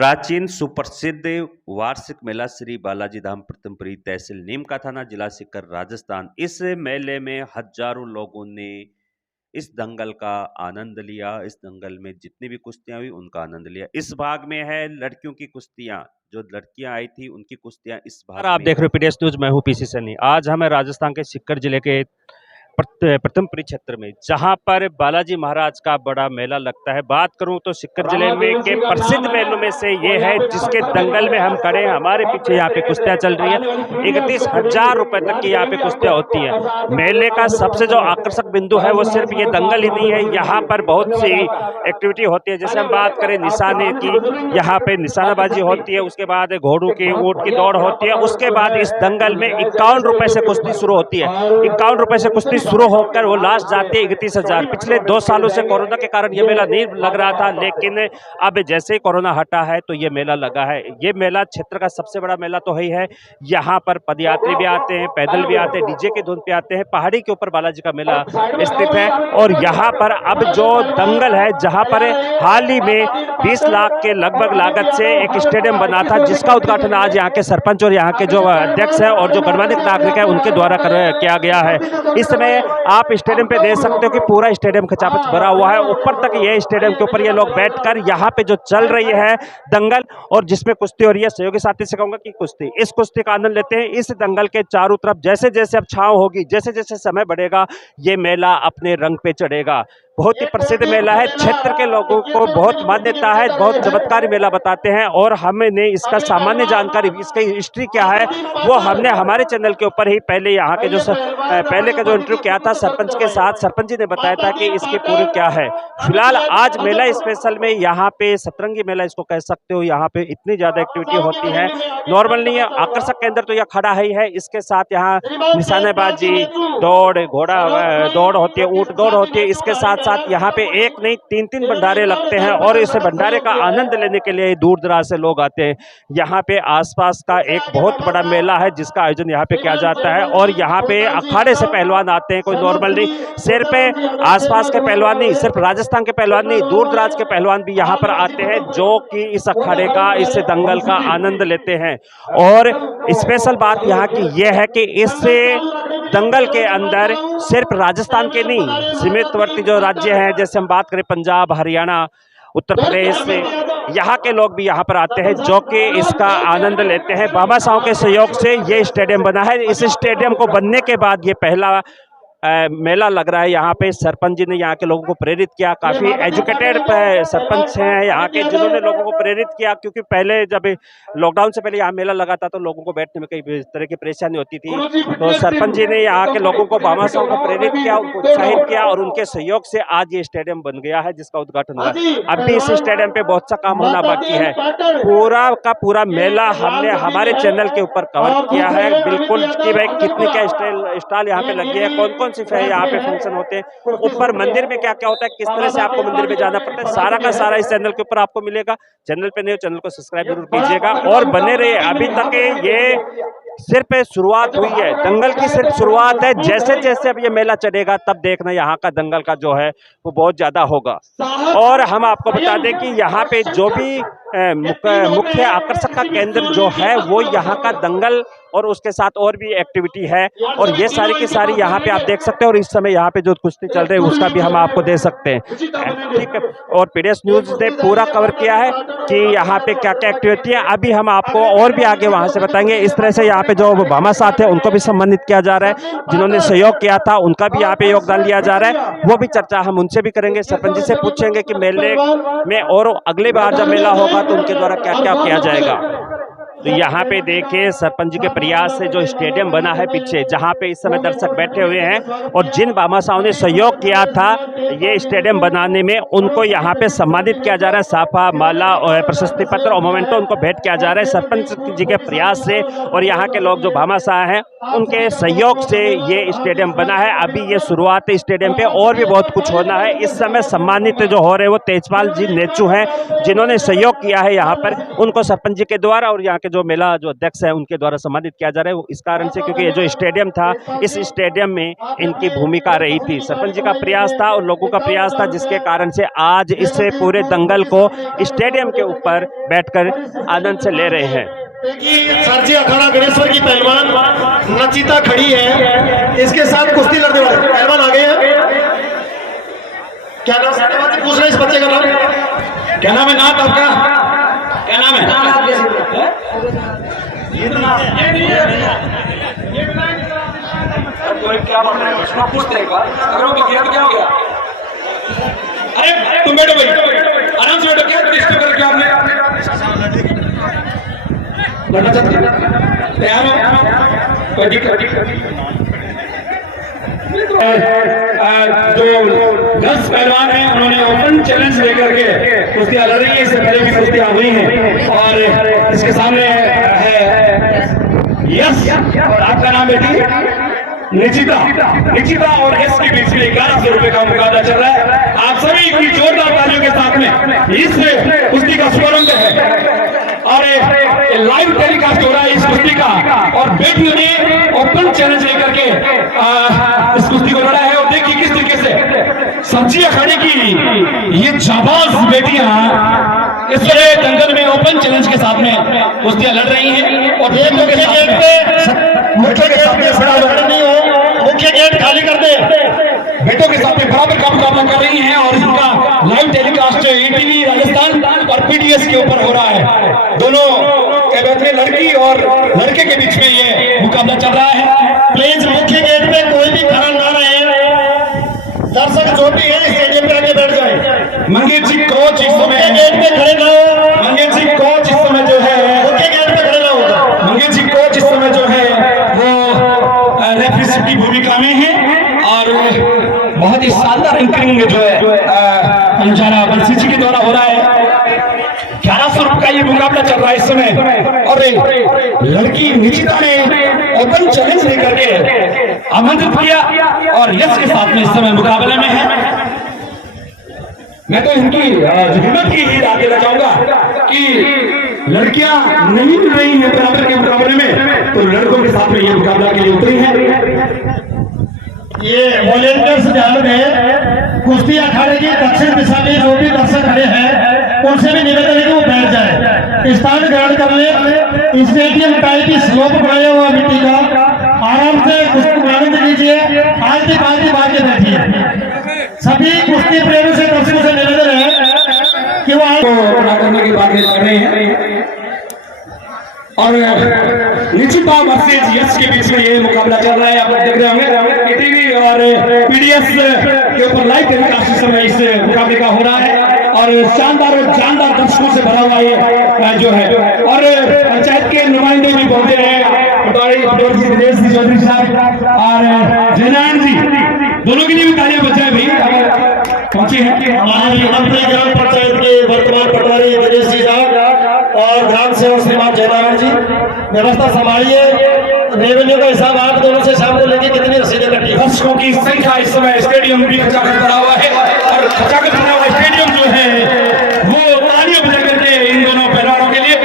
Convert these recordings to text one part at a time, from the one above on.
प्राचीन सुप्रसिद्ध वार्षिक मेला श्री बालाजी धाम प्रथमपुरी तहसील नीमका थाना जिला सीकर राजस्थान। इस मेले में हजारों लोगों ने इस दंगल का आनंद लिया। इस दंगल में जितनी भी कुश्तियां हुई उनका आनंद लिया। इस भाग में है लड़कियों की कुश्तियां, जो लड़कियां आई थी उनकी कुश्तियां इस भाग में। आप देख रहे हो पीडीएस न्यूज, मैं हूं पीसी सनी। आज हमें राजस्थान के सीकर जिले के प्रथमपुरी क्षेत्र में, जहां पर बालाजी महाराज का बड़ा मेला लगता है। बात करूं तो सीकर जिले में के प्रसिद्ध मेलों में से ये है, जिसके दंगल में हम खड़े हैं। हमारे पीछे यहाँ पे कुश्तियां चल रही है। 31,000 रुपए तक की यहाँ पे कुश्तियां होती हैं। मेले का सबसे जो आकर्षक बिंदु है वो सिर्फ ये दंगल ही नहीं है, यहाँ पर बहुत सी एक्टिविटी होती है। जैसे हम बात करें निशाने की, यहाँ पे निशानाबाजी होती है, उसके बाद घोड़ों की, ऊंट की दौड़ होती है। उसके बाद इस दंगल में 51 रुपए से कुश्ती शुरू होती है। 51 रुपए से कुश्ती शुरू होकर वो लास्ट जाती है 31,000। पिछले 2 सालों से कोरोना के कारण ये मेला नहीं लग रहा था, लेकिन अब जैसे ही कोरोना हटा है तो ये मेला लगा है। ये मेला क्षेत्र का सबसे बड़ा मेला तो ही है। यहाँ पर पदयात्री भी आते हैं, पैदल भी आते हैं, डीजे की धुन पे आते हैं। पहाड़ी के ऊपर बालाजी का मेला स्थित है। और यहाँ पर अब जो दंगल है, जहाँ पर हाल ही में 20 लाख के लगभग लागत से एक स्टेडियम बना था, जिसका उद्घाटन आज यहाँ के सरपंच और यहाँ के जो अध्यक्ष है और जो गणमान्य नागरिक है उनके द्वारा किया गया है। इस समय आप स्टेडियम पे देख सकते हो कि पूरा स्टेडियम खचाखच भरा हुआ है। ऊपर तक ये स्टेडियम के ऊपर ये लोग बैठकर यहाँ पे जो चल रही है दंगल और जिसमें कुश्ती हो रही है, सहयोगी साथी से कहूंगा कि कुश्ती, इस कुश्ती का आनंद लेते हैं। इस दंगल के चारों तरफ जैसे जैसे अब छांव होगी, जैसे जैसे समय बढ़ेगा, ये मेला अपने रंग पे चढ़ेगा। बहुत ही प्रसिद्ध मेला है, क्षेत्र के लोगों को बहुत मान्यता है, बहुत चमत्कारी मेला बताते हैं। और हमने इसका सामान्य जानकारी, इसकी हिस्ट्री क्या है, वो हमने हमारे चैनल के ऊपर ही पहले यहाँ के जो पहले का जो इंटरव्यू किया था सरपंच के साथ, सरपंच जी ने बताया था कि इसकी पूरी क्या है। फिलहाल आज मेला स्पेशल में यहाँ पे सतरंगी मेला इसको कह सकते हो, यहाँ पे इतनी ज्यादा एक्टिविटी होती है, नॉर्मल नहीं है। आकर्षक केंद्र तो यह खड़ा ही है, इसके साथ यहाँ निशानेबाजी, दौड़, घोड़ा दौड़ होती है, ऊंट दौड़ होती है। इसके साथ यहाँ पे एक नहीं 3-3 भंडारे लगते हैं और इस भंडारे का आनंद लेने के लिए दूर दराज से लोग आते हैं। यहाँ पे आसपास का एक बहुत बड़ा मेला है जिसका आयोजन यहाँ पे किया जाता है। और यहाँ पे अखाड़े से पहलवान आते हैं, कोई नॉर्मल नहीं, सिर्फ आसपास के पहलवान नहीं, सिर्फ राजस्थान के पहलवान नहीं, दूर दराज के पहलवान भी यहाँ पर आते हैं, जो कि इस अखाड़े का, इस दंगल का आनंद लेते हैं। और स्पेशल बात यहाँ की यह है कि इस दंगल के अंदर सिर्फ राजस्थान के नहीं, सीमावर्ती जो राज्य हैं, जैसे हम बात करें पंजाब, हरियाणा, उत्तर प्रदेश से, यहाँ के लोग भी यहाँ पर आते हैं, जो कि इसका आनंद लेते हैं। बाबा साहब के सहयोग से ये स्टेडियम बना है। इस स्टेडियम को बनने के बाद ये पहला मेला लग रहा है। यहाँ पे सरपंच जी ने यहाँ के लोगों को प्रेरित किया। काफ़ी एजुकेटेड सरपंच हैं यहाँ के, जिन्होंने लोगों को प्रेरित किया, क्योंकि पहले जब लॉकडाउन से पहले यहाँ मेला लगा था तो लोगों को बैठने में कई तरह की परेशानी होती थी। तो सरपंच जी ने यहाँ के लोगों को, बाबा साहब को प्रेरित किया, उनको उत्साहित किया और उनके सहयोग से आज ये स्टेडियम बन गया है, जिसका उद्घाटन हुआ। अब भी इस स्टेडियम पे बहुत सा काम होना बाकी है। पूरा का पूरा मेला हमने हमारे चैनल के ऊपर कवर किया है, बिल्कुल, कि भाई कितने क्या स्टॉल यहाँ पे लगे हैं, कौन कौन सी यहाँ पे फंक्शन होते हैं, ऊपर मंदिर में क्या क्या होता है, किस तरह से आपको मंदिर में जाना पड़ता है, सारा का सारा इस चैनल के ऊपर आपको मिलेगा। चैनल पे नहीं हो, चैनल को सब्सक्राइब जरूर कीजिएगा और बने रहिए। अभी तक ये सिर्फ शुरुआत हुई है, दंगल की सिर्फ शुरुआत है। जैसे जैसे अब ये मेला चलेगा तब देखना यहाँ का दंगल का जो है वो बहुत ज्यादा होगा। और हम आपको बता दें कि यहाँ पे जो भी मुख्य आकर्षक का केंद्र जो है वो यहाँ का दंगल और उसके साथ और भी एक्टिविटी है। और ये सारी की सारी यहाँ पे आप देख सकते हैं। और इस समय यहाँ पे जो कुश्ती चल रही है उसका भी हम आपको दे सकते हैं, ठीक है। और पीडीएस न्यूज ने पूरा कवर किया है कि यहाँ पे क्या क्या एक्टिविटी है। अभी हम आपको और भी आगे वहाँ से बताएंगे। इस तरह से यहाँ पे जो भामा साथ है उनको भी सम्मानित किया जा रहा है, जिन्होंने सहयोग किया था उनका भी यहाँ पे योगदान लिया जा रहा है। वो भी चर्चा हम उनसे भी करेंगे, सरपंच जी से पूछेंगे कि मेले में और अगली बार जब मेला होगा तो उनके द्वारा क्या क्या किया जाएगा। तो यहाँ पे देखिए सरपंच जी के प्रयास से जो स्टेडियम बना है पीछे, जहाँ पे इस समय दर्शक बैठे हुए हैं, और जिन बाबा साहब ने सहयोग किया था ये स्टेडियम बनाने में, उनको यहाँ पे सम्मानित किया जा रहा है। साफा, माला और प्रशस्ति पत्र और मोमेंटो उनको भेंट किया जा रहा है सरपंच जी के प्रयास से। और यहाँ के लोग जो भामा साहब हैं उनके सहयोग से ये स्टेडियम बना है। अभी ये शुरुआत है स्टेडियम पे, और भी बहुत कुछ होना है। इस समय सम्मानित जो हो रहे हैं वो तेजपाल जी नेचू हैं, जिन्होंने सहयोग किया है यहाँ पर, उनको सरपंच जी के द्वारा और यहाँ के जो मेला जो अध्यक्ष है उनके द्वारा सम्मानित किया जा रहा है। वो इस कारण से क्योंकि ये जो स्टेडियम था, इस स्टेडियम में इनकी भूमिका रही थी, सरपंच जी का प्रयास था और लोगों का प्रयास था, जिसके कारण से आज इस पूरे दंगल को स्टेडियम के ऊपर बैठकर आनंद से ले रहे हैं। सरजी अखाड़ा गणेश्वर की पहलवान नचिता खड़ी है, इसके साथ कुश्ती लड़ने वाले पहलवान आ गए हैं। क्या नाम पूछ रहे इस बच्चे का नाम? क्या नाम है? नाम आपका क्या नाम है? ये तो नाम क्या बोल रहे हो? पूछते हैं क्या हो गया? अरे तुम बैठो भाई, आराम से बैठो। क्या डिस्टर्ब कर क्या आपने? लड़ना चाहते हैं? तैयार हो? कोई दिक्कत? जो 10 पहलवान हैं उन्होंने ओपन चैलेंज लेकर के कुश्तियां लड़ रही है। इससे पहले भी कुश्तियां हुई हैं और इसके सामने है यस और आपका नाम बेटी निचिता और यस के बीच में 1100 रुपए का मुकाबला चल रहा है। आप सभी की जोरदार तालियों के साथ में इस कुश्ती का शुभारंभ है और लाइव टेलीकास्ट हो रहा है इस कुश्ती का। और बेटियों ने ओपन चैलेंज लेकर के इस कुश्ती को लड़ा है और देखिए किस तरीके से सब्जी अखाड़े की ये जाबाज बेटियां इस तरह दंगल में ओपन चैलेंज के साथ में कुश्तियां लड़ रही हैं। और मुख्य गेट खाली कर दे, बेटों के साथ में बराबर का मुकाबला कर रही हैं और इनका लाइव टेलीकास्ट एटीवी राजस्थान और पीडीएस के ऊपर हो रहा है। दोनों लड़की और लड़के के बीच में ये मुकाबला चल रहा है। प्लीज मुख्य गेट पे कोई भी खड़ा ना रहे, दर्शक जो भी है स्टेडियम पे आके बैठ जाए। मंगेश जी कोच इस समय गेट पे खड़े ना हो। मंगेश जी कोच इस समय जो है मुख्य गेट पे खड़े ना होगा। मंगेश जी कोच इस समय जो है वो रेफरी की भूमिका में है और बहुत ही शानदार एंकरिंग जो है अंजारा बंसी जी के द्वारा हो रहा है। 1100 रुपए का ये मुकाबला चल रहा है इस समय और लड़की निचिता ने ओपन चैलेंज लेकर के आमंत्रित किया और यश के साथ में इस समय मुकाबले में है। मैं तो इनकी हिम्मत की ही आगे लगाऊंगा कि लड़कियां नहीं मिल रही हैं बराबर के मुकाबले में, तो लड़कों के साथ में ये मुकाबला के लिए उतरी है। ये वॉलेंटियर्स ध्यान में कुश्ती अखाड़े की दक्षिण दिशा में जो भी दर्शक खड़े हैं उनसे भी निवेदन है कि वो बैठ जाए, स्थान ग्रहण कर ले। स्टेडियम टाइप की स्लोप बनाया हुआ मिट्टी का, आराम से कुश्ती आनंद लीजिए। आलती पालती बांध के बैठिए। सभी कुश्ती प्रेमी से दर्शकों से निवेदन है कि वो करने की बात कर रहे हैं और निचिता वर्सेस यश के बीच में ये मुकाबला चल रहा है। आप लोग देख रहे होंगे टीवी और पीडीएस के ऊपर लाइव टेलीकास्ट इस समय इस मुकाबले का हो रहा है और शानदार और जानदार दर्शकों से भरा हुआ ये जो है। और पंचायत के नुमाइंदे भी बोलते हैं दिनेश जी चौधरी साहब और जयनारायण जी, दोनों के लिए भी तालियां बजाएं भाई। पहुंचे हैं हमारी अपने ग्राम पंचायत के वर्तमान पटवारी दिनेश जी साहब और ग्राम सेवक श्रीमान जयनारायण जी। व्यवस्था संभालिए, रेवेन्यू का हिसाब आप दोनों से शाम को लेके कितनी रसीदें कटी। दर्शकों की संख्या इस समय स्टेडियम भी खचाखच भरा हुआ है और खचाखच भरा हुआ स्टेडियम जो है वो तालियां बजा करके इन दोनों पहलवानों के लिए,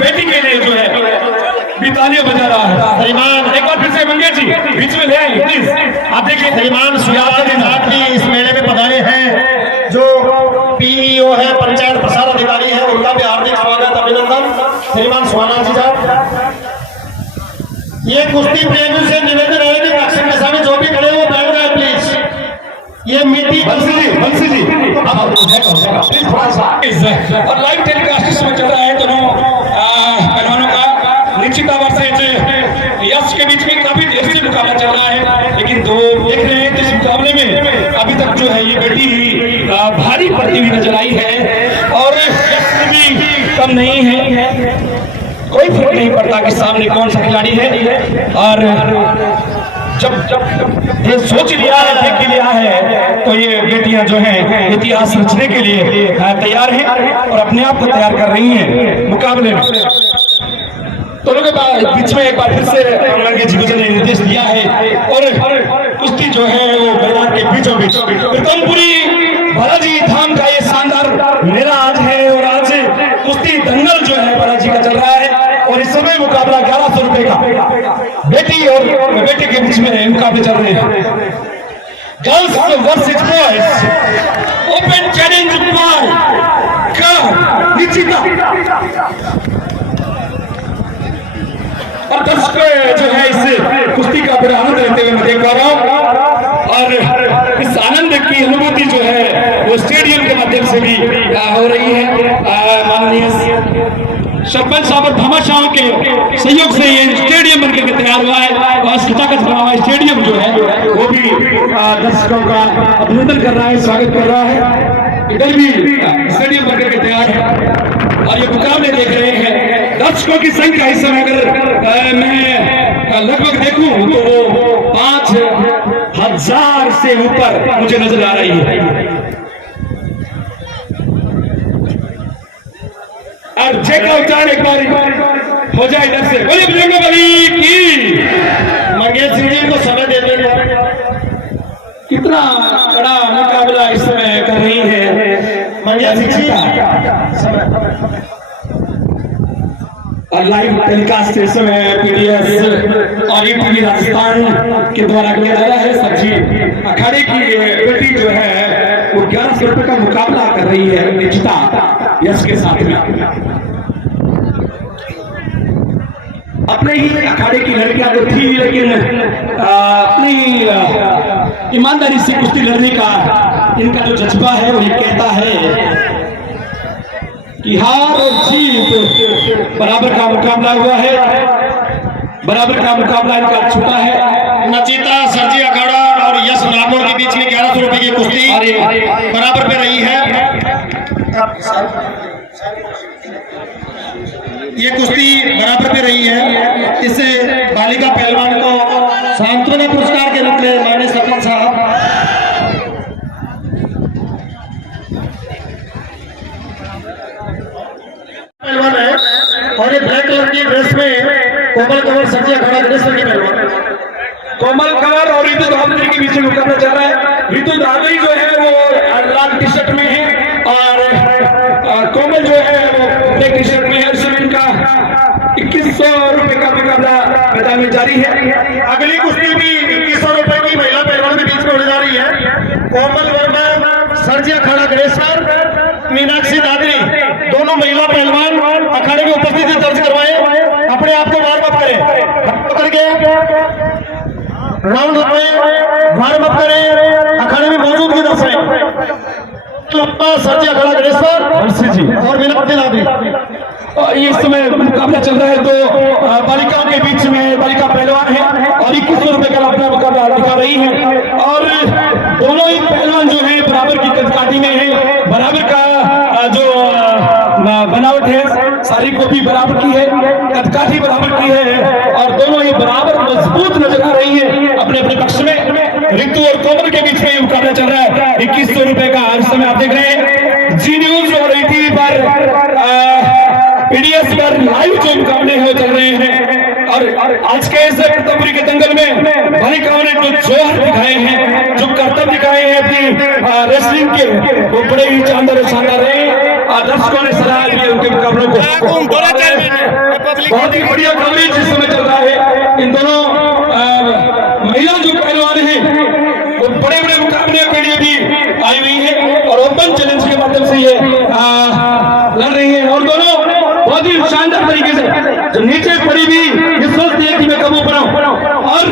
बेटी के लिए जो है भी तालियां बजा रहा है। श्रीमान एक बार फिर से मंगेश जी बीच में ले आइए प्लीज। आप देखिए श्रीमान सुयाद के साथ भी इस मेले में पधारे हैं, जो पीईओ है पंचायत प्रसार अधिकारी है, उनका भी हार्दिक स्वागत अभिनंदन श्रीमान सुहाना जी साहब। ये कुश्ती प्रेमियों से निवेदन है कि दक्षिण दिशा में जो भी खड़े वो बैठ जाए प्लीज। ये मिट्टी बंसी जी प्लीज थोड़ा सा। और लाइव टेलीकास्ट इस समय चल रहा है दोनों पहलवानों का। निचिता वर्सेस यश के बीच में काफी देर से मुकाबला चल रहा है, लेकिन दो देख रहे हैं इस मुकाबले में अभी तक जो है ये बेटी भारी पड़ती हुई नजर आई है और यश भी कम नहीं है। कोई फर्क नहीं पड़ता कि सामने कौन सा खिलाड़ी है और जब ये सोच लिया है, देख लिया है, तो ये बेटियां जो हैं इतिहास रचने के लिए तैयार हैं और अपने आप को तैयार कर रही हैं मुकाबले में। दोनों के बीच में एक बार फिर से मंगेश जी ने निर्देश दिया है और कुश्ती जो है वो मैदान के बीचों बीच प्रीतमपुरी बालाजी धाम का ये शानदार मेला आज है और आज कुश्ती दंगल जो है बालाजी का चल रहा है और इस मुकाबला 1100 रुपए का बेटी और बेटे के बीच में मुकाबले चल रहे हैं। Girls versus boys, open challenge by Nishchita. और दर्शक जो है इस कुश्ती का बड़ा आनंद लेते हुए मैं देख पा रहा हूँ, और इस आनंद की अनुभूति जो है वो स्टेडियम के माध्यम से भी हो रही है। माननीय सरपंच साहब और भामाशाहों के सहयोग से ये स्टेडियम बनकर के तैयार हुआ है, और खचाखच बना हुआ स्टेडियम जो है वो भी दर्शकों का अभिनंदन कर रहा है, स्वागत कर रहा है। इधर भी स्टेडियम बनकर के तैयार है, और ये मुकाबले देख रहे हैं। दर्शकों की संख्या इस समय अगर मैं लगभग देखूं तो वो 5000 से ऊपर मुझे नजर आ रही है। और चेकआउट एक बार हो जाए इधर से। बोलिए बजरंग बली की। मंगेश सिंह जी को समय दे देंगे। कितना बड़ा मुकाबला इस समय कर रही है मंगेश सिंह जी का। और लाइव टेलीकास्ट इस समय पीडीएस और ईटीवी राजस्थान के द्वारा किया जा रहा है। सब्जी अखाड़े की बेटी जो है वो 1100 रुपए का मुकाबला कर रही है निश्चिता यश के साथ में। अपने ही अखाड़े की लड़कियां तो थी, लेकिन अपनी ईमानदारी से कुश्ती लड़ने का इनका जो जज्बा है वो ये कहता है कि हार और जीत बराबर का मुकाबला हुआ है, बराबर का मुकाबला इनका छूटा है। नचिता सरजी अखाड़ा और यश नागौर के बीच में 1100 रुपए की कुश्ती बराबर पे रही है। ये कुश्ती बराबर पे रही है। इस बालिका पहलवान को सांत्वना पुरस्कार के रूप में माननीय सरपंच साहब पहलवान है, और ये ब्लैक कलर की ड्रेस में कोमल कंवर सरजी अखाड़ा ड्रेस की पहलवान है। कोमल कंवर और ऋतु धात्री के बीच में मुकाबला चल रहा है। ऋतु धात्री जो है वो लाल टी शर्ट में है, और कोमल जो है वो ब्लैक टी शर्ट में है। इस इनका 2100 रुपए का मुकाबला मैदान में जारी है। अगली कुश्ती भी 2100 रुपए की महिला पहलवान के बीच में होने जा रही है। कोमल वर्मा सरजी अखाड़ा गणेश्वर, मीनाक्षी दादरी, दोनों महिला पहलवान अखाड़े में उपस्थिति दर्ज करवाए। अपने आप को वार्म अप करें, पकड़ के राउंड में वार्म अप करें, अखाड़े में मौजूदगी दर्शाएं। सरजी अखाड़ा गणेश्वर जी और मीनाक्षी दादरी। और ये इस समय मुकाबला चल रहा है। तो बालिकाओं के बीच में बालिका पहलवान है और 2100 रुपए का अपना मुकाबला दिखा रही है, और दोनों ही पहलवान जो है बराबर की कदकाठी में है। बराबर का जो बनावट है सारी को भी बराबर की है, कदकाठी बराबर की है, और दोनों ही बराबर मजबूत नजर आ रही है अपने अपने पक्ष में। ऋतु और कोमल के बीच में मुकाबला चल रहा है 2100 रुपए का। इस समय आप देख रहे हैं जी न्यूज और ईटीवी पर पीडीएस पर लाइव जो मुकाबले हो चल रहे हैं। और आज के इस प्रतापपुरी के दंगल में बालिकाओं ने जो जोहर दिखाए हैं, जो करतब दिखाए हैं अपनी रेसलिंग के, वो बड़े ही शानदार रहे। दर्शकों ने सराहा दिया उनके मुकाबलों को। बहुत ही बढ़िया कवरेज इस समय चल रहा है। इन दोनों महिला जो पहलवान हैं वो बड़े बड़े मुकाबले के लिए भी आई हुई है, और ओपन चैलेंज के माध्यम से ये लड़ रही है। और दोनों बहुत ही शानदार तरीके से जो नीचे पड़ी भी ये सोचती है कि मैं कब ऊपर आऊं, और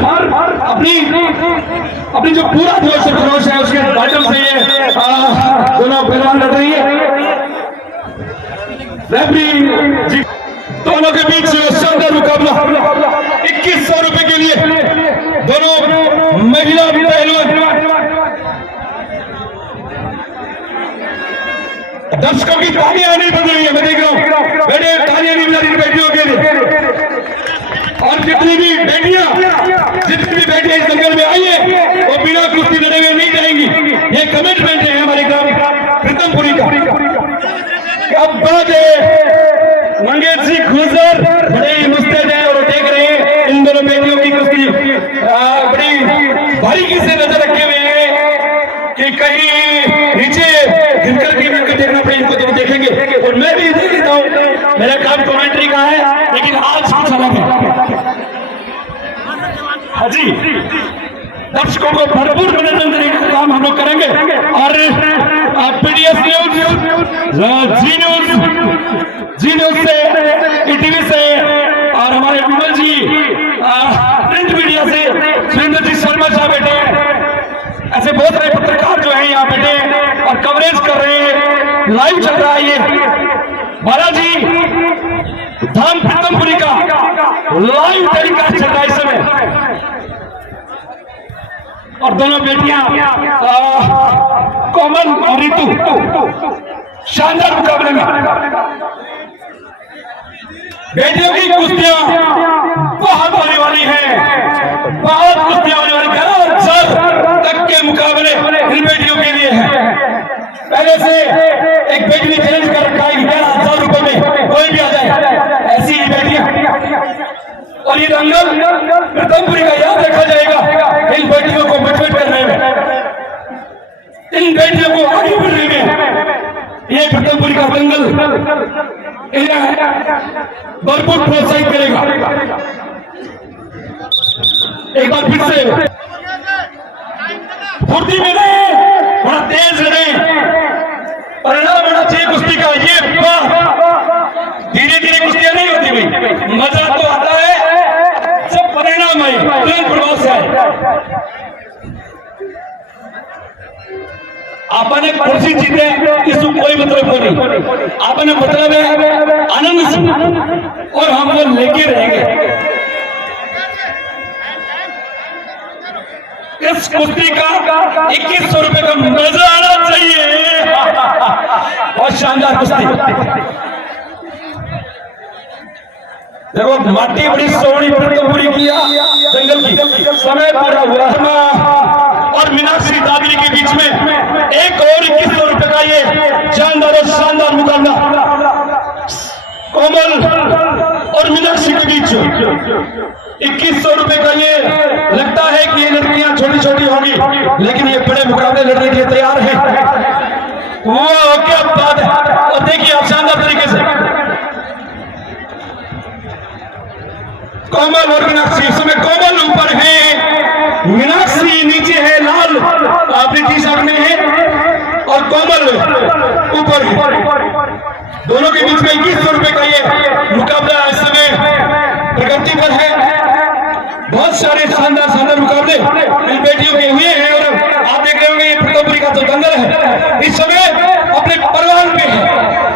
अपनी जो पूरा जोश और खरोश है उसके माध्यम से ये दोनों पहलवान लड़ रही है। रेफरी जी दोनों के बीच शानदार मुकाबला 2100 रुपए के लिए दोनों महिला पहलवान। दर्शकों की तालियां नहीं बज रही है, मैं देख रहा हूं बेटे तालियां नहीं बजा रही बेटियों के लिए। और जितनी भी बेटियां इस दंगल में आई है वो बिना कुश्ती लड़े हुए नहीं जाएंगी। ये कमिटमेंट है हमारे ग्राम प्रीतमपुरी का। अब बात है मंगेश सिंह गुजर बड़े ही मुस्तैद है, और देख रहे हैं इन दोनों बेटियों की कुश्ती बड़ी बारीकी से नजर रखे हुए हैं कि कहीं नीचे गिरकर के देखना पड़े, इनको तो देखेंगे। और मैं भी देख लेता हूँ, मेरा काम कमेंट्री का है। लेकिन आज कुछ अलग है। हाँ जी, दर्शकों को भरपूर मनोरंजन देने का काम हम लोग करेंगे। और पीडीएस न्यूज, जी न्यूज से, ईटीवी से, और हमारे विमल जी प्रिंट मीडिया से सुरेंद्र जी शर्मा साहब बैठे हैं। ऐसे बहुत सारे पत्रकार जो हैं यहाँ बैठे हैं और कवरेज कर रहे हैं। लाइव चल रहा है ये बालाजी धाम प्रीतमपुरी का लाइव टेलीकास्ट चल रहा है इस समय। और दोनों बेटियां कोमल और रितु शानदार मुकाबले में। बेटियों की कुश्तियां बहुत होने वाली हैं, बहुत कुश्तियां होने वाली। 11,000 तक के मुकाबले इन बेटियों के लिए हैं। पहले से एक बेटी ने चैलेंज कर रखा है 11,000 रुपए में कोई भी आ जाए, ऐसी ही बेटियां। और ये दंगल प्रीतमपुरी का याद रखा जाएगा इन बेटियों को मोटिवेट करने में, इन बेटियों को आगे बढ़ने में। ये प्रीतमपुरी का दंगल इन्हें भरपूर प्रोत्साहित करेगा। एक बार फिर से फुर्ती में नहीं, थोड़ा तेज रहे, परिणाम होना चाहिए कुश्ती का। ये धीरे धीरे कुश्तियां नहीं होती भाई, मजा तो आता है जब परिणाम आए, तुरंत प्रभाव से आए। आपने कुर्सी जीते इसको कोई मतलब को नहीं, आपने मतलब है आनंद से, और हम वो लेके रहेंगे। इस कुश्ती का 2100 रुपए का मजा आना चाहिए। बहुत शानदार कुश्ती। देखो माटी बड़ी सोहनी प्रीतमपुरी किया जंगल की, समय पूरा हुआ। और मीनाक्षी दादरी के बीच में एक और 2100 रुपए का ये शानदार और शानदार मुकाबला कोमल और मीनाक्षी के बीच। 2100 रुपए का ये लगता है कि ये लड़कियां छोटी छोटी होंगी, लेकिन ये बड़े मुकाबले लड़ने के लिए तैयार है। वो क्या बात है। और देखिए आप शानदार तरीके से कोमल और मीनाक्षी, इस समय कोमल ऊपर है, मीनाक्षी नीचे है, लाल टी शर्ट में है, और कोमल ऊपर है। दोनों के बीच में 2100 रुपए का ये मुकाबला इस समय प्रगति पर है। बहुत सारे शानदार शानदार मुकाबले इन बेटियों के हुए हैं। और आप देख रहे होंगे ये प्रीतमपुरी का जो दंगल है इस समय अपने परवान पे है।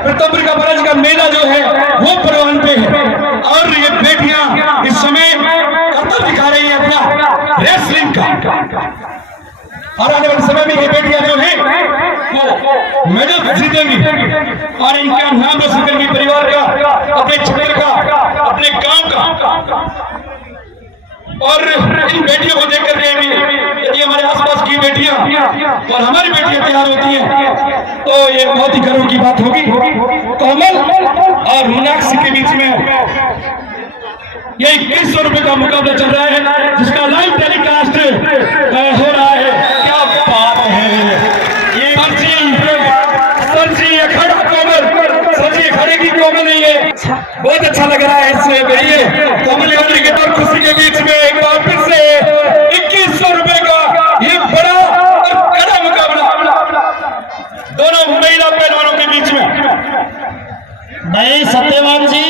प्रीतमपुरी का बरस का मेला जो है वो परवान पे है, और ये बेटियां इस समय करतब दिखा रही है अपना रेसलिंग का। और आने वाले समय में ये बेटियां जो है वो मेडल जीतेंगी और इनका नाम रोशन करेंगी, परिवार का, अपने क्षेत्र का, अपने गांव का। और इन बेटियों को देखकर के यदि हमारे आसपास की बेटियां और हमारी बेटियां तैयार होती हैं तो ये बहुत ही गर्व की बात होगी। कोमल और मीनाक्षी के बीच में ये 2100 रुपए का मुकाबला चल रहा है, जिसका लाइव टेलीकास्ट हो रहा है। क्या बात है। ये सरजी अखाड़ा कोमल, सरजी अखाड़े की कोमल नहीं है। बहुत अच्छा लग रहा है इससे ये कोमल और खुशी के बीच में एक बार फिर से 2100 रुपए का ये बड़ा और कड़ा मुकाबला दोनों महिला पहलवानों के बीच में। नहीं सत्यवान जी,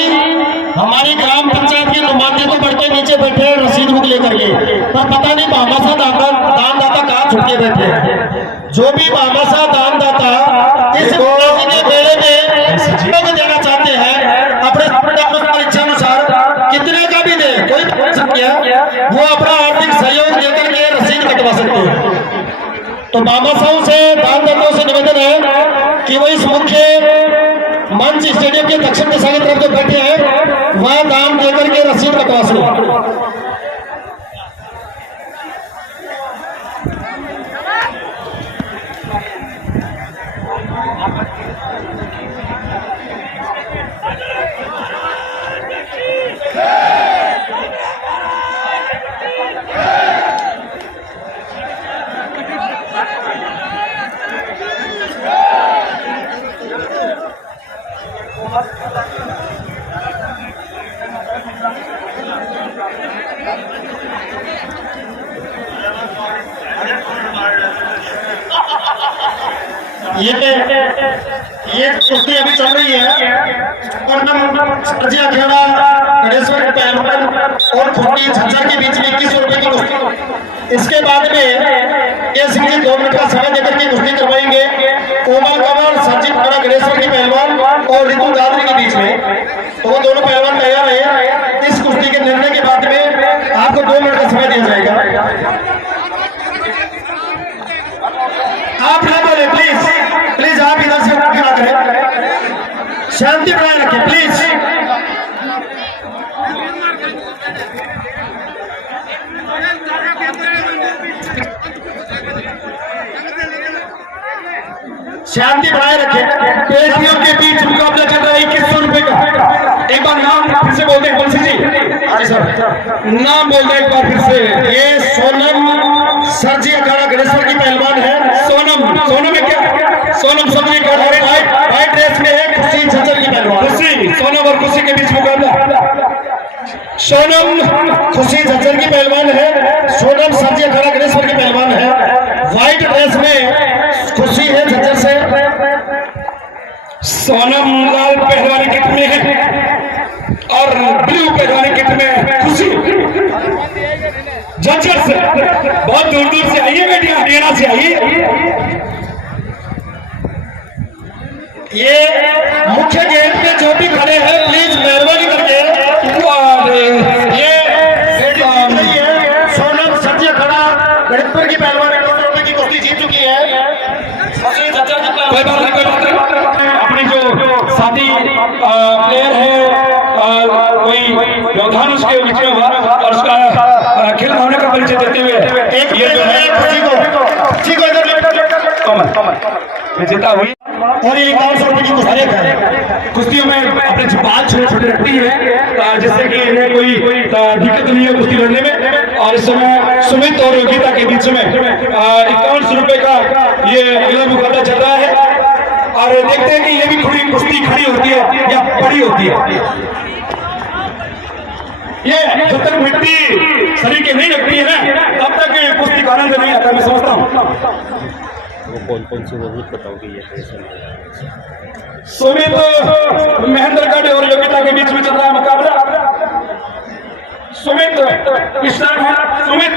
हमारी ग्राम पंचायत के नुमाइंदे तो बढ़ नीचे बैठे हैं रसीद बुक लेकर के, पर पता नहीं भामाशाह दानदाता कहाँ छुप के बैठे हैं। जो भी भामाशाह दानदाता इस मेले में देना चाहते हैं अपने इच्छा अनुसार कितने का भी दे, कोई वो अपना आर्थिक सहयोग देकर के रसीद कटवा सकते हैं। तो भामाशाहों से दानदाताओं से निवेदन है कि वो इस मुख्य मंच स्टेडियम के दक्षिण दिशा की तरफ जो बैठे हैं वह दान देकर के रसीद कटवा सके। ये कुश्ती अभी चल रही है। सरजी अखाड़ा गणेश्वर पहलवान और खुर्दी झज्जर के बीच में 21 रुपए की कुश्ती। इसके बाद में ये सिंह जी 2 मिनट का समय देकर के कुश्ती करवाएंगे कोमल कंवर सरजी अखाड़ा गणेश्वर के पहलवान और रितु दादरी के बीच में। तो वो दोनों पहलवान तैयार है। इस कुश्ती के निर्णय के बाद में आपको 2 मिनट का समय दिया जाएगा। आप ना बोले प्लीज, प्लीज आप इधर से खड़ा करें, शांति बनाए रखें प्लीज। शांति बनाए रखें। बेटियों के बीच मुकाबला चल रहा है 2100 रुपए का। एक बार नाम फिर से बोल दें बंसी जी। हाँ सर, नाम बोल दें एक बार फिर से। ये सोनम सरजी अखाड़ा गणेश्वर की पहलवान है। सोनम है क्या? सोनम सरजी का वाइट ड्रेस में है। खुशी झज्जर की पहलवान। खुशी, सोनम और खुशी के बीच मुकाबला। सोनम खुशी झज्जर की पहलवान है। सोनम सरजी अखाड़ा गणेश्वर की पहलवान है। व्हाइट ड्रेस में खुशी है झज्जर से। सोनम लाल पहलवानी किट में है और ब्लू पहलवानी किट में खुशी झज्जर से। बहुत दूर दूर से आइए बेटियां, हरियाणा से आइए। ये मुख्य गेट पे जो भी खड़े हैं प्लीज मेहरबानी करके ये सोनम सरजी अखाड़ा गणेश्वर की पहलवान 200 रुपए की कुश्ती जीत चुकी है। कोई बात नहीं। अपनी जो साथी प्लेयर है कोई व्यवधान उसके बीच में हुआ और उसका खेल भावना का परिचय देते हुए एक ये जो है मैं जीता हुई और ये 100 रुपए की कुश्तियों में अपने बाल छोटे छोटे रखती है जिससे कि इन्हें कोई दिक्कत नहीं है कुश्ती लड़ने में। और इस समय सुमित और योगिता के बीच में 51 रुपए का ये अगला मुकाबला चल रहा है। और देखते हैं कि ये भी थोड़ी कुश्ती खड़ी होती है या बड़ी होती है। ये जब तक मिट्टी शरीर के नहीं लगती है ना तब तक कुश्ती का आनंद नहीं आता, मैं समझता हूँ। वो कौन सी वो भी बताओगे? ये सुमित महेंद्रगढ़ और योगिता के बीच में चल रहा है मुकाबला। सुमित इस तरफ है, सुमित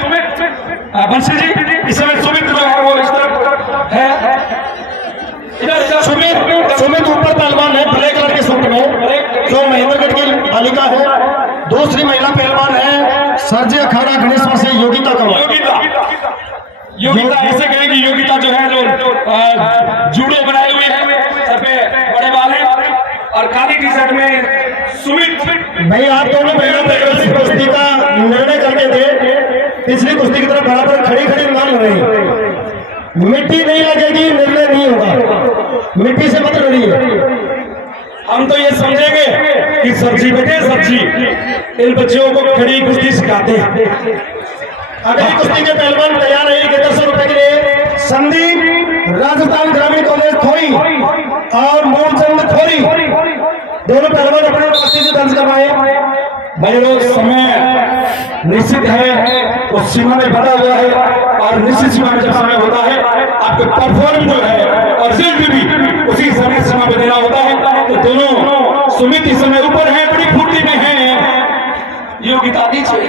बंसी जी इस समय सुमित जो है वो इस तरफ है। सुमित ऊपर पहलवान है ब्लैक कलर के सूट में जो महेंद्रगढ़ की बालिका है। दूसरी महिला पहलवान है सरजी अखाड़ा गणेश्वर से योगिता कंवर। योगिता ऐसे कहेगी, योगिता जो है जो जूड़े बनाए हुए हैं, सर पे बड़े बाल हैं और काली टी शर्ट में सुमित। भाई आप दोनों महिला कुश्ती का निर्णय करके थे। पिछली कुश्ती की तरफ बराबर खड़ी मान रही। मिट्टी नहीं लगेगी, निर्णय नहीं होगा। मिट्टी से मत लड़िए। हम तो ये समझेंगे कि सब्जी बेटे सब्जी इन बच्चों को खड़ी कुश्ती सिखाते हैं। अगली कुश्ती के पहलवान तैयार है 100 रुपए के लिए। संदीप राजस्थान ग्रामीण कॉलेज खोई और मूलचंद खोरी दोनों पहलवान अपने उपस्थिति से दर्ज करवाए। भाई समय निश्चित है, उस सीमा में बना हुआ है और निश्चित सीमा में जब समय होता है आपको परफॉर्म जो है और रिजल्ट भी उसी समय सीमा में देना होता है। तो दोनों सुमित इस समय ऊपर है, बड़ी फुर्ती में है। योगिता नीचे,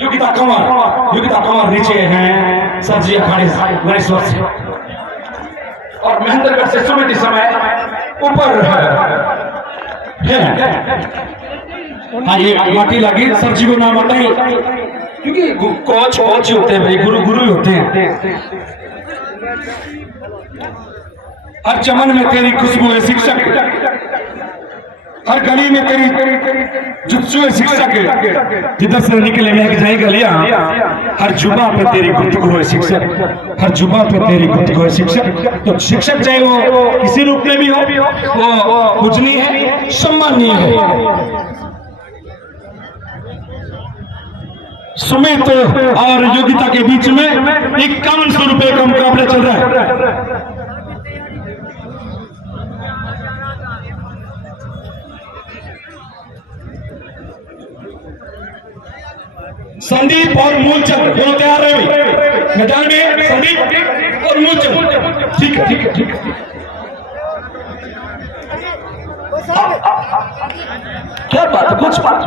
योगिता कंवर नीचे हैं सरजी अखाड़े गणेश्वर से और महेंद्रगढ़ से सुमित इस समय ऊपर है। हाँ ये माटी लगी सरजी को नाम आता है क्योंकि कोच होते हैं भाई, गुरु ही होते हैं। हर चमन में तेरी खुशबू है शिक्षक, हर गली में तेरी जुत्सु है शिक्षक, जिधर से निकले महक जाए गलियां। हर जुबा पे तेरी गुफ्तगू है शिक्षक, हर जुबा पे तेरी गुफ्तगू है शिक्षक। तो शिक्षक चाहे वो किसी रूप में भी हो वो पूजनीय है, सम्माननीय है। सुमित और योगिता के बीच में 51 रुपए का मुकाबला चल रहा है। संदीप और मूलचंद दोनों तैयार रहे मैदान में। संदीप और और मूलचंद। ठीक है, ठीक है, ठीक है। क्या बात है, कुछ बात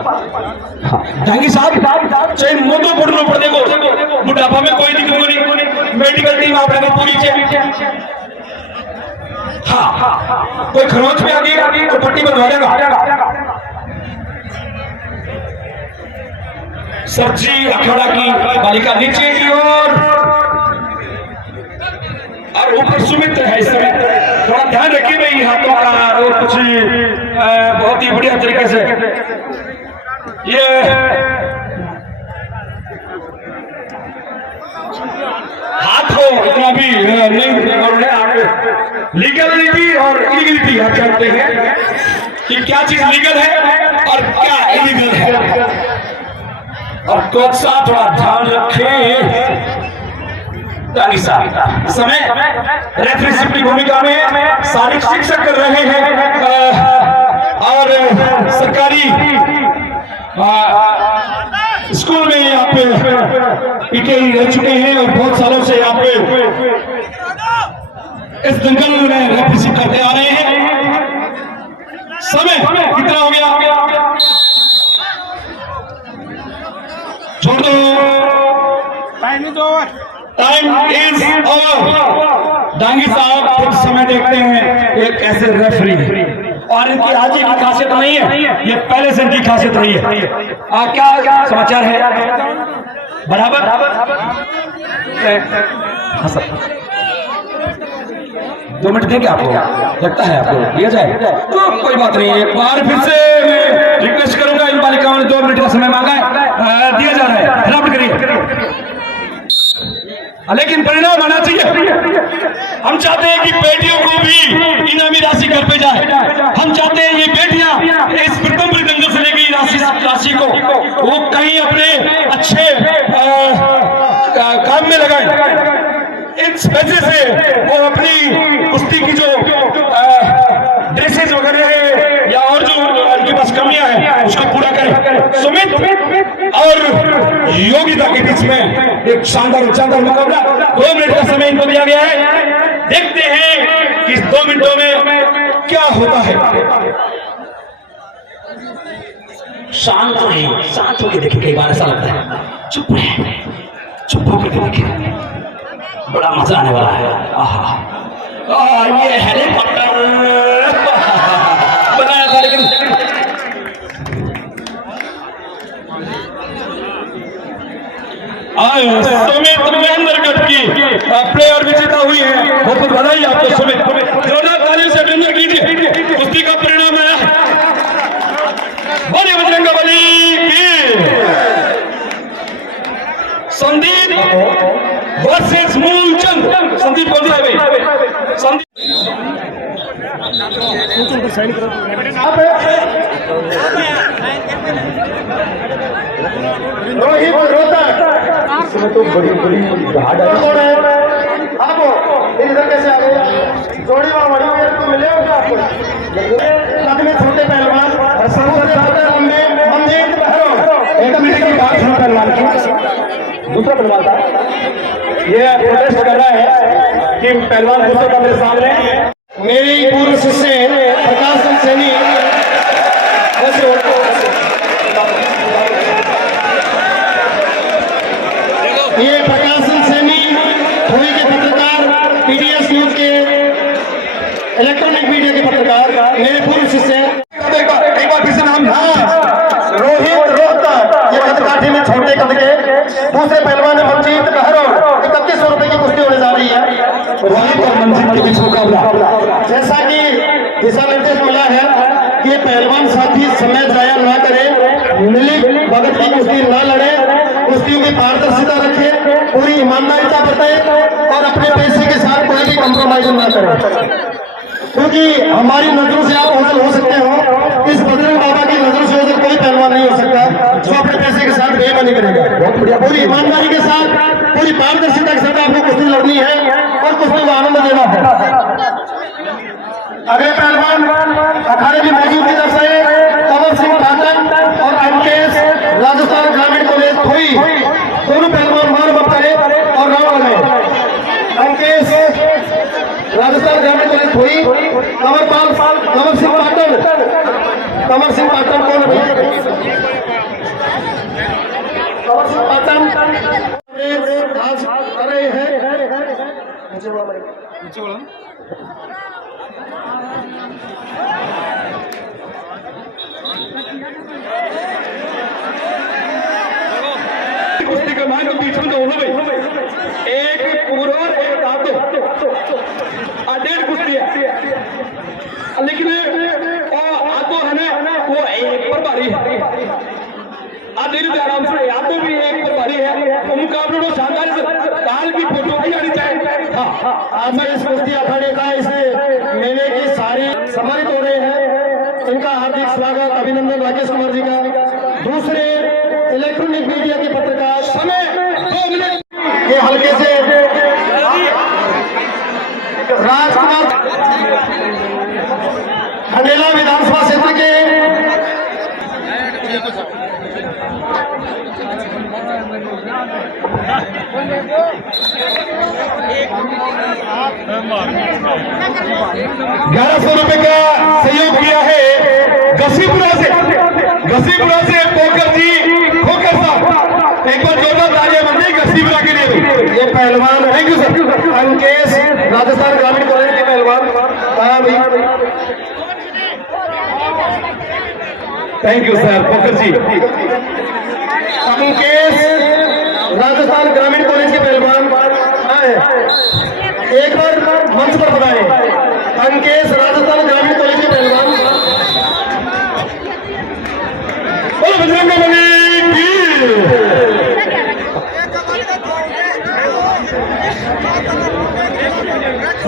डांगी साहब चाहे मोटो पढ़ना पड़ देखो बुढ़ापा में कोई दिक्कत नहीं, मेडिकल टीम आप लोग पूरी चाहिए। हाँ, कोई खरोच में आ गई तो पट्टी बनवा देगा। सरजी अखाड़ा की बालिका नीचे की और ऊपर सुमित है। इस समय थोड़ा ध्यान रखिए भाई हाथों का और कुछ बहुत ही बढ़िया तरीके से ये हाथ को इतना भी लीगलिटी और इलीगलिटी आप जानते हैं कि क्या चीज लीगल है और क्या इलीगल है। और कोच साहब थोड़ा ध्यान रखें। इस समय रेफरीशिप की भूमिका में शारीरिक शिक्षक कर रहे हैं और सरकारी स्कूल में यहाँ पे पीटीआई रह चुके हैं और बहुत सालों से यहाँ पे इस दंगल में रेफरीशिप करते आ रहे हैं। समय कितना हो गया? छोड़ दो, टाइम इज ओवर। डांगी साहब कुछ समय देखते हैं एक ऐसे रेफरी और इनकी आज की खासियत नहीं है, ये पहले से इनकी खासियत रही है। क्या समाचार है? बराबर हाँ सर, 2 मिनट देंगे आपको, लगता है आपको दिया जाए तो कोई बात नहीं है। एक बार फिर से रिक्वेस्ट करूंगा, इन बालिकाओं ने 2 मिनट का समय मांगा है, दिया जा रहा है, खराब करिए लेकिन परिणाम आना चाहिए। हम चाहते हैं कि बेटियों को भी इनामी राशि घर पे जाए। हम चाहते हैं ये बेटियां इस प्रीतमपुरी दंगल से लेकर राशि को वो कहीं अपने अच्छे काम में लगाए। इस पैसे से वो अपनी कुश्ती की जो ड्रेसेस वगैरह है या और जो उनके पास कमियां हैं उसको पूरा करें। सुमित और योगिता के बीच में एक शानदार मुकाबला, 2 मिनट का समय इनको दिया गया है। देखते हैं कि इस 2 मिनटों में क्या होता है। शांत रहे, शांत होकर देखिए, कई बार ऐसा लगता है चुप रहे, चुप होकर देखिए, बड़ा मजा आने वाला है। ये हेलीकॉप्टर बनाया था लेकिन सुमित महेंद्रगढ़ की प्लेयर विजेता हुई है। बहुत बहुत बधाई आपको सुमित। जोरदार तालियों से अभिनंदन कीजिए। कुश्ती का परिणाम है बोले बजरंगबली की संदीप वर्सेस मूलचंद। संदीप कौन है भाई? संदीप रोहित रोहतक इसमें तो बड़ी बड़ी घाट है। आप इधर कैसे आ गए? जोड़ी में तो मिले होंगे आपको। में छोटे पहलवान पहलवान की दूसरा पहलवान था, ये प्रोटेस्ट कर रहा है कि पहलवान दूसरे का मेरे सामने। मेरे पूर्व शिष्य प्रकाश सिंह सैनी ये प्रकाश सिंह सैनी थोड़ी के पत्रकार, पीडीएस न्यूज के इलेक्ट्रॉनिक मीडिया के पत्रकार, मेरे पूर्व शिष्य। एक बार किसी नाम रोहित रोहतक, ये कदकाठी में छोटे कद के दूसरे पहलवान मंजीत कहरों। 3100 रुपए की कुश्ती होने जा रही है। रोहित और मंजीत के बीच मुकाबला। जैसा कि दिशा निर्देश मिला है कि पहलवान साथी समय जाया ना करे, मिली भगत की कुश्ती न लड़े, कुश्तियों की पारदर्शिता रखे, पूरी ईमानदारिता बताए और अपने पैसे के साथ कोई भी कॉम्प्रोमाइज न करे। क्योंकि हमारी नजरों से आप ओझल हो सकते हो, इस बजरंग बाबा की नजरों से ओझल कोई पहलवान नहीं हो सकता जो अपने पैसे के साथ बेईमानी करेगा। पूरी ईमानदारी के साथ, पूरी पारदर्शिता के साथ आपको कुश्ती लड़नी है और कुश्ती को आनंद देना है। अगले पहलवान अखाड़े की मौजूदगी दर्शाए कंवर सिंह ठाकर और अंकेश राजस्थान ग्रामीण कॉलेज थोई, दोनों पहलवान मान बप्ताए और राउंड लगाए। अंकेश थोड़ी कंवर सिंह पाटन कौन है भैया? कंवर सिंह पाटन आज आ रहे हैं। कुश्ती के मैच के बीच में दोनों भाई, एक पूरा और एक दादो, 1.5 कुश्ती है, लेकिन आदो है ना वो एक पर भारी है, धीरे आराम से आदो भी एक पर भारी है। तो मुकाबले में शानदार दाल की फोटो भी आनी चाहिए। आज मैं इस कुश्ती अखाड़े का इस मेले की सारी सम्मानित हो रहे हैं, इनका हार्दिक स्वागत अभिनंदन राकेश कुमार जी का। दूसरे इलेक्ट्रॉनिक मीडिया के पत्रकार समय 2 मिनट ये हल्के से राजकुमार खंडेला विधानसभा क्षेत्र के ₹1100 का सहयोग किया है घसीपुरा से पोखर जी खोकर साहब। एक बार जोरदार तालियां बनती घसीपुरा के लिए। ये पहलवान, thank you sir, Ankesh Rajasthan ग्रामीण कॉलेज के पहलवान। हाँ भैया, थैंक यू सर पोखर जी। अंकेश राजस्थान ग्रामीण कॉलेज के पहलवान आए, एक बार मंच पर बताएं। अंकेश राजस्थान ग्रामीण कॉलेज के पहलवान। बजरंगबली की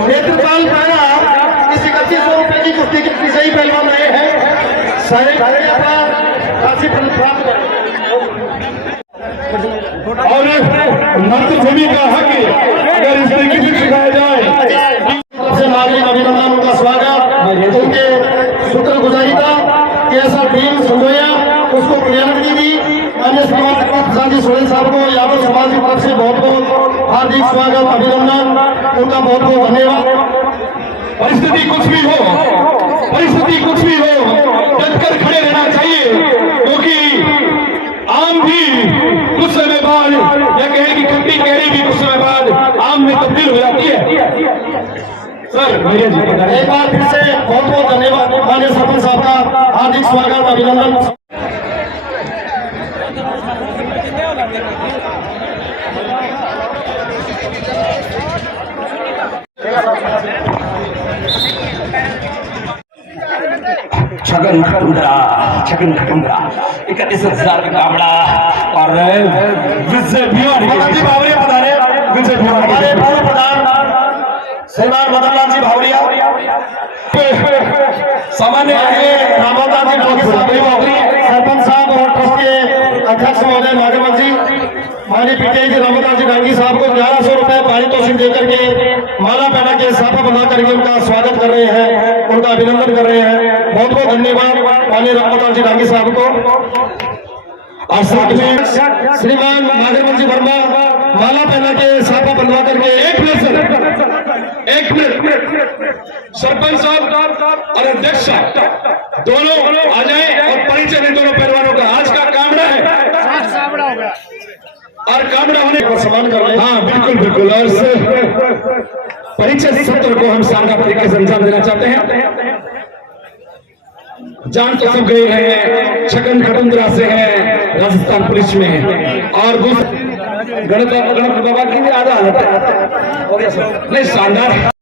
नेत्रपाल पारा इस 3100 रुपए की कुश्ती के विजयी पहलवान आए हैं। सारे राशि प्राप्त करें और मातृभूमि का हक अगर इस तरीके से सिखाया जाए सबसे नागरिक अभिनंदन, उनका स्वागत, उनके शुक्रगुजारिता कि ऐसा टीम संजोया उसको प्रेरणा दी। अन्य समाज प्रसाद जी सोरेन साहब को यादव समाज की तरफ से बहुत बहुत हार्दिक स्वागत अभिनंदन, उनका बहुत बहुत धन्यवाद। परिस्थिति कुछ भी हो डटकर खड़े रहना चाहिए, क्योंकि आम भी कुछ समय बाद या कहें कि खट्टी कैरी भी कुछ समय बाद आम में तब्दील हो जाती है। सर एक बार फिर से बहुत बहुत धन्यवाद माननीय सरपंच साहब का हार्दिक स्वागत अभिनंदन। छगन खटुंद्रा 31,000 का कामड़ा और विजय भिवानी जी भावरिया पधारे। विजय भिवानी हमारे पूर्व प्रधान श्रीमान मदनलाल जी भावरिया, सामान्य रामदास जी सरपंच साहब और ट्रस्ट के अध्यक्ष महोदय नागरमल जी, माननीय पीटीआई जी रामदास जी डांगी साहब को 1100 रुपए पारितोषिक देकर के माला पहना के साफा बना करके उनका स्वागत कर रहे हैं, उनका अभिनंदन कर रहे हैं। बहुत बहुत धन्यवाद माननीय रामदास जी डांगी साहब को। और साथ में श्रीमान नागरमल जी वर्मा माला पहना के साफा बनवा करके एक मिनट सरपंच साहब और अध्यक्ष साहब दोनों आ जाए और परिचय दें दोनों पहलवानों का। आज का कामड़ा है और कामड़ा होने का सम्मान कर रहे हैं। हाँ बिल्कुल और परिचय सत्र को हम शानदार तरीके से अंजाम देना चाहते हैं। जान तो सब गए हैं, छगन खटुंद्रा से है, राजस्थान पुलिस में है, और गणपति बाबा की भी आधा हालत है नहीं शानदार।